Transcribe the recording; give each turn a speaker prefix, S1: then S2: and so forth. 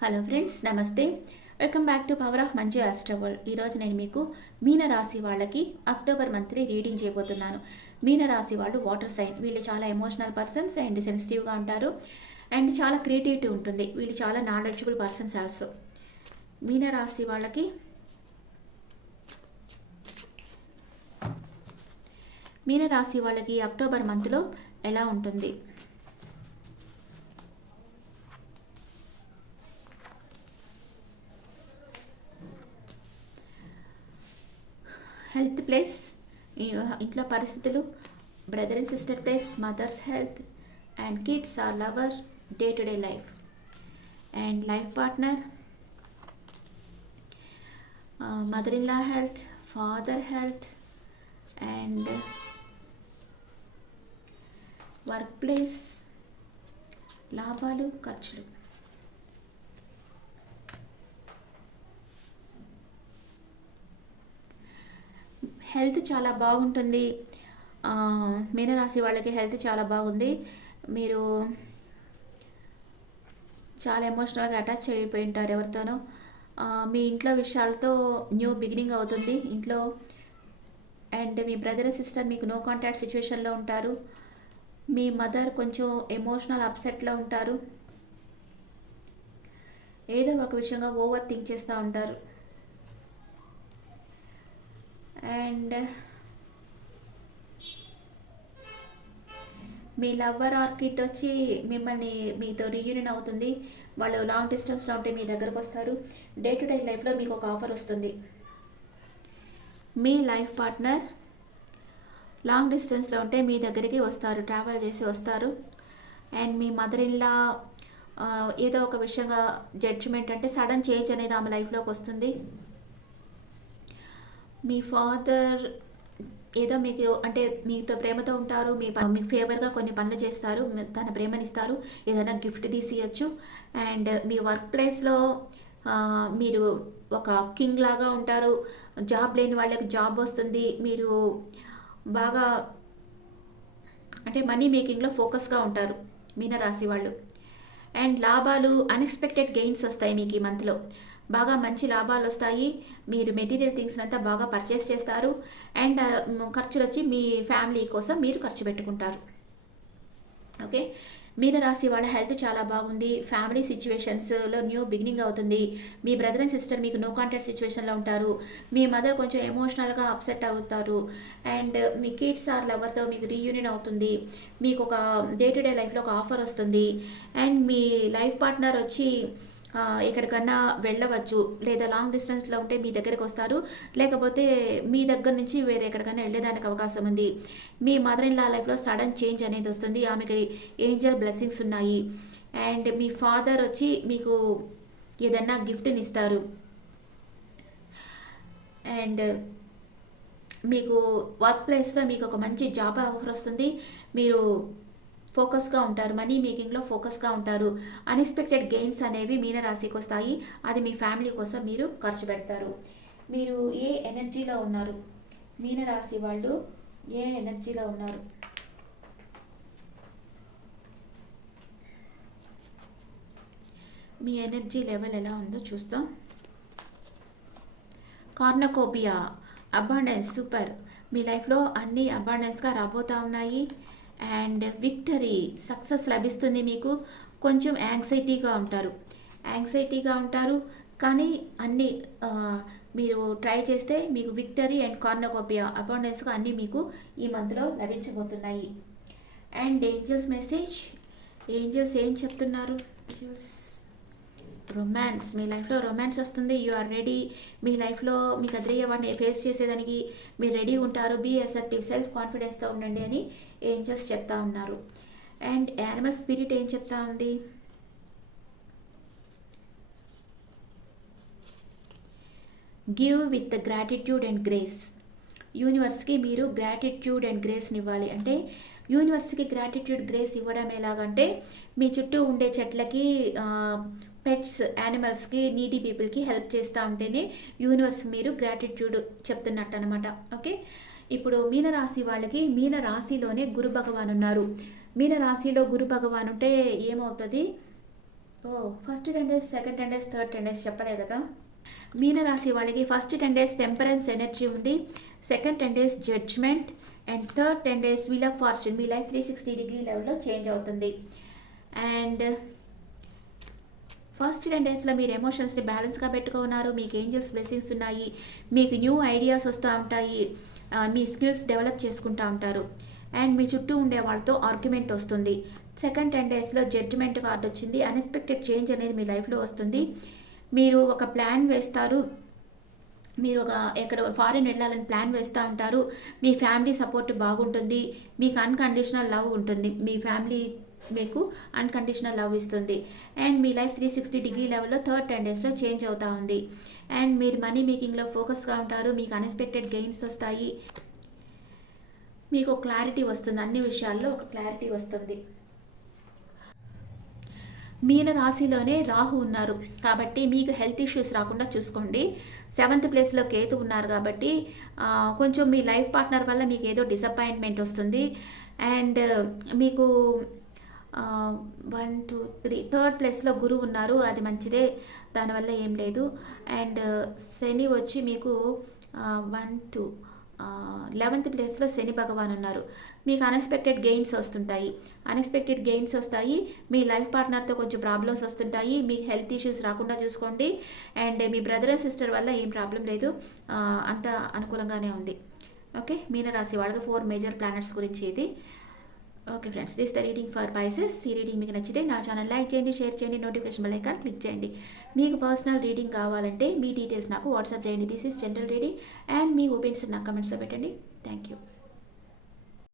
S1: Hello friends నమస్తే. Welcome back to power of Manju ఆస్ట్రవల్ ఈరోజు నేను మీకు మీనరాశి వాళ్ళకి అక్టోబర్ మంత్లీ రీడింగ్ చేయబోతున్నాను. మీనరాశి వాళ్ళు వాటర్ సైన్ వీళ్ళు చాలా ఎమోషనల్ పర్సన్స్ అండ్ సెన్సిటివ్గా ఉంటారు. అండ్ చాలా క్రియేటివిటీ ఉంటుంది. వీళ్ళు చాలా నాలెడ్జబుల్ పర్సన్స్ ఆల్సో మీనరాశి వాళ్ళకి మీనరాశి వాళ్ళకి అక్టోబర్ మంత్లో ఎలా ఉంటుంది? Health place. ఇంట్లో పరిస్థితులు brother and sister place mothers health and kids or lover day to day life. And life partner mother in law health father health and work place లాభాలు ఖర్చులు. హెల్త్ చాలా బాగుంటుంది. మీనరాశి వాళ్ళకి హెల్త్ చాలా బాగుంది. మీరు చాలా ఎమోషనల్గా అటాచ్ అయిపోయి ఉంటారు ఎవరితోనో. మీ ఇంట్లో విషయాలతో న్యూ బిగినింగ్ అవుతుంది. ఇంట్లో అండ్ మీ బ్రదర్ సిస్టర్ మీకు నో కాంటాక్ట్ సిచ్యువేషన్లో ఉంటారు. మీ మదర్ కొంచెం ఎమోషనల్ అప్సెట్లో ఉంటారు. ఏదో ఒక విషయంగా ఓవర్ థింక్ చేస్తూ ఉంటారు. అండ్ మీ లవ్వర్ ఆర్కిట్ వచ్చి మిమ్మల్ని మీతో రీయూనియన్ అవుతుంది. వాళ్ళు లాంగ్ డిస్టెన్స్లో ఉంటే మీ దగ్గరకు వస్తారు. డే టు డే లైఫ్లో మీకు ఒక ఆఫర్ వస్తుంది. మీ లైఫ్ పార్ట్నర్ లాంగ్ డిస్టెన్స్లో ఉంటే మీ దగ్గరికి వస్తారు ట్రావెల్ చేసి వస్తారు. అండ్ మీ మదర్ ఇన్లా ఏదో ఒక విషయంగా జడ్జిమెంట్ అంటే సడన్ చేంజ్ అనేది ఆమె లైఫ్లోకి వస్తుంది. మీ ఫాదర్ ఏదో మీకు అంటే మీతో ప్రేమతో ఉంటారు మీ ప- మీకు ఫేవర్గా కొన్ని పనులు చేస్తారు తన ప్రేమనిస్తారు ఏదైనా గిఫ్ట్ తీసియచ్చు. అండ్ మీ వర్క్ ప్లేస్లో మీరు ఒక కింగ్ లాగా ఉంటారు జాబ్ లేని వాళ్ళకి జాబ్ వస్తుంది మీరు బాగా అంటే మనీ మేకింగ్లో ఫోకస్గా ఉంటారు మీనరాశి వాళ్ళు. అండ్ లాభాలు అన్ఎక్స్పెక్టెడ్ గెయిన్స్ వస్తాయి మీకు ఈ మంత్లో. బాగా మంచి లాభాలు వస్తాయి మీరు మెటీరియల్ థింగ్స్ అంతా బాగా పర్చేస్ చేస్తారు. అండ్ ఖర్చులు వచ్చి మీ ఫ్యామిలీ కోసం మీరు ఖర్చు పెట్టుకుంటారు. ఓకే? మీనరాశి వాళ్ళ హెల్త్ చాలా బాగుంది. ఫ్యామిలీ సిచ్యువేషన్స్లో న్యూ బిగినింగ్ అవుతుంది. మీ బ్రదర్ అండ్ సిస్టర్ మీకు నో కాంటాక్ట్ సిచ్యువేషన్లో ఉంటారు. మీ మదర్ కొంచెం ఎమోషనల్గా అప్సెట్ అవుతారు. అండ్ మీ కిడ్స్ ఆర్ లవర్తో మీకు రీయూనియన్ అవుతుంది. మీకు ఒక డే టు డే లైఫ్లో ఒక ఆఫర్ వస్తుంది. అండ్ మీ లైఫ్ పార్ట్నర్ వచ్చి ఎక్కడికన్నా వెళ్ళవచ్చు లేదా లాంగ్ డిస్టెన్స్లో ఉంటే మీ దగ్గరికి వస్తారు. లేకపోతే మీ దగ్గర నుంచి వేరే ఎక్కడికైనా వెళ్ళేదానికి అవకాశం ఉంది. మీ మదర్ ఇన్ లా లైఫ్లో సడన్ చేంజ్ అనేది వస్తుంది. ఆమెకి ఏంజల్ బ్లెస్సింగ్స్ ఉన్నాయి. అండ్ మీ ఫాదర్ వచ్చి మీకు ఏదన్నా గిఫ్ట్ని ఇస్తారు. అండ్ మీకు వర్క్ ప్లేస్లో మీకు ఒక మంచి జాబ్ ఆఫర్ వస్తుంది. మీరు ఫోకస్గా ఉంటారు మనీ మేకింగ్లో ఫోకస్గా ఉంటారు. అన్ఎక్స్పెక్టెడ్ గెయిన్స్ అనేవి మీనరాశికి వస్తాయి. అది మీ ఫ్యామిలీ కోసం మీరు ఖర్చు పెడతారు. మీరు ఏ ఎనర్జీలో ఉన్నారు? మీనరాశి వాళ్ళు ఏ ఎనర్జీలో ఉన్నారు? మీ ఎనర్జీ లెవెల్ ఎలా ఉందో చూస్తాం. కార్నకోపియా అబాండెన్స్ సూపర్. మీ లైఫ్లో అన్ని అబాండెన్స్గా రాబోతూ ఉన్నాయి. అండ్ విక్టరీ సక్సెస్ లభిస్తుంది మీకు. కొంచెం యాంగ్జైటీగా ఉంటారు. యాంగ్జైటీగా ఉంటారు. కానీ అన్ని మీరు ట్రై చేస్తే మీకు విక్టరీ అండ్ కార్నకోపియా అబాండెన్స్గా అన్నీ మీకు ఈ మంత్లో లభించబోతున్నాయి. And angels message? ఏంజల్స్ ఏం చెప్తున్నారు? ఏంజల్స్ రొమాన్స్ మీ లైఫ్లో రొమాన్స్ వస్తుంది. యు ఆర్ రెడీ మీ లైఫ్లో మీకు ఎదురయ్యే వాడిని ఫేస్ చేసేదానికి మీరు రెడీ ఉంటారు. బీ ఎసెక్టివ్ సెల్ఫ్ కాన్ఫిడెన్స్తో ఉండండి అని ఏంజల్స్ చెప్తా ఉన్నారు. అండ్ యానిమల్ స్పిరిట్ ఏం చెప్తా ఉంది? Give with gratitude and grace యూనివర్స్కి మీరు గ్రాటిట్యూడ్ అండ్ గ్రేస్ని ఇవ్వాలి. అంటే యూనివర్స్కి గ్రాటిట్యూడ్ గ్రేస్ ఇవ్వడం ఎలాగంటే మీ చుట్టూ ఉండే చెట్లకి పెట్స్ యానిమల్స్కి నీడీ పీపుల్కి హెల్ప్ చేస్తూ ఉంటేనే యూనివర్స్ మీరు గ్రాటిట్యూడ్ చెప్తున్నట్టు అనమాట ఓకే? ఇప్పుడు మీనరాశి వాళ్ళకి మీనరాశిలోనే గురు భగవాన్ ఉన్నారు. మీనరాశిలో గురు భగవాన్ ఉంటే ఏమవుతుంది? ఓ first ten days second ten days third ten days చెప్పలే కదా? మీనరాశి వాళ్ళకి first ten days temperance energy ఉంది. Second ten days judgement. And third ten days wheel of fortune. Me life three sixty degree లెవెల్లో చేంజ్ అవుతుంది. And first ten డేస్లో మీరు ఎమోషన్స్ని బ్యాలెన్స్గా పెట్టుకున్నారు మీకు ఏంజల్స్ బ్లెస్సింగ్స్ ఉన్నాయి మీకు న్యూ ఐడియాస్ వస్తూ ఉంటాయి మీ స్కిల్స్ డెవలప్ చేసుకుంటూ ఉంటారు. అండ్ మీ చుట్టూ ఉండే వాళ్ళతో ఆర్గ్యుమెంట్ వస్తుంది. సెకండ్ టెన్ డేస్లో జడ్జిమెంట్ కార్డ్ వచ్చింది అన్ఎక్స్పెక్టెడ్ చేంజ్ అనేది మీ లైఫ్లో వస్తుంది. మీరు ఒక ప్లాన్ వేస్తారు మీరు ఒక ఎక్కడ ఫారిన్ వెళ్ళాలని ప్లాన్ వేస్తూ ఉంటారు మీ ఫ్యామిలీ సపోర్ట్ బాగుంటుంది మీకు అన్కండిషనల్ లవ్ ఉంటుంది మీ ఫ్యామిలీ మీకు అన్కండిషనల్ లవ్ ఇస్తుంది. అండ్ మీ లైఫ్ త్రీ సిక్స్టీ డిగ్రీ లెవెల్లో థర్డ్ టెన్ డేస్లో చేంజ్ అవుతూ ఉంది. అండ్ మీరు మనీ మేకింగ్లో ఫోకస్గా ఉంటారు. మీకు అన్ఎక్స్పెక్టెడ్ గెయిన్స్ వస్తాయి. మీకు క్లారిటీ వస్తుంది. అన్ని విషయాల్లో ఒక క్లారిటీ వస్తుంది. మీన రాశిలోనే రాహు ఉన్నారు. కాబట్టి మీకు హెల్త్ ఇష్యూస్ రాకుండా చూసుకోండి. సెవెంత్ ప్లేస్లో కేతు ఉన్నారు కాబట్టి కొంచెం మీ లైఫ్ పార్ట్నర్ వల్ల మీకు ఏదో డిసప్పాయింట్మెంట్ వస్తుంది. అండ్ మీకు వన్ టూ త్రీ థర్డ్ ప్లేస్లో గురువు ఉన్నారు. అది మంచిదే. దానివల్ల ఏం లేదు. అండ్ uh, శని వచ్చి మీకు వన్ టూ లెవెంత్ ప్లేస్లో శని భగవాన్ ఉన్నారు. మీకు అన్ఎక్స్పెక్టెడ్ గెయిన్స్ వస్తుంటాయి. అన్ఎక్స్పెక్టెడ్ గెయిన్స్ వస్తాయి. మీ లైఫ్ పార్ట్నర్తో కొంచెం ప్రాబ్లమ్స్ వస్తుంటాయి. మీకు హెల్త్ ఇష్యూస్ రాకుండా చూసుకోండి. అండ్ మీ బ్రదర్ అండ్ సిస్టర్ వల్ల ఏం ప్రాబ్లం లేదు. అంత అనుకూలంగానే ఉంది. ఓకే మీనరాశి వాళ్ళకి ఫోర్ మేజర్ ప్లానెట్స్ గురించి ఇది. Okay friends this the reading for Pisces ఈ రీడింగ్ మీకు నచ్చితే నా ఛానల్ లైక్ చేయండి షేర్ చేయండి నోటిఫికేషన్ బెల్ ఐకాన్ క్లిక్ చేయండి. మీకు పర్సనల్ రీడింగ్ కావాలంటే మీ డీటెయిల్స్ నాకు వాట్సాప్ చేయండి. This is general reading and me opinions నాకు కమెంట్స్లో పెట్టండి. Thank you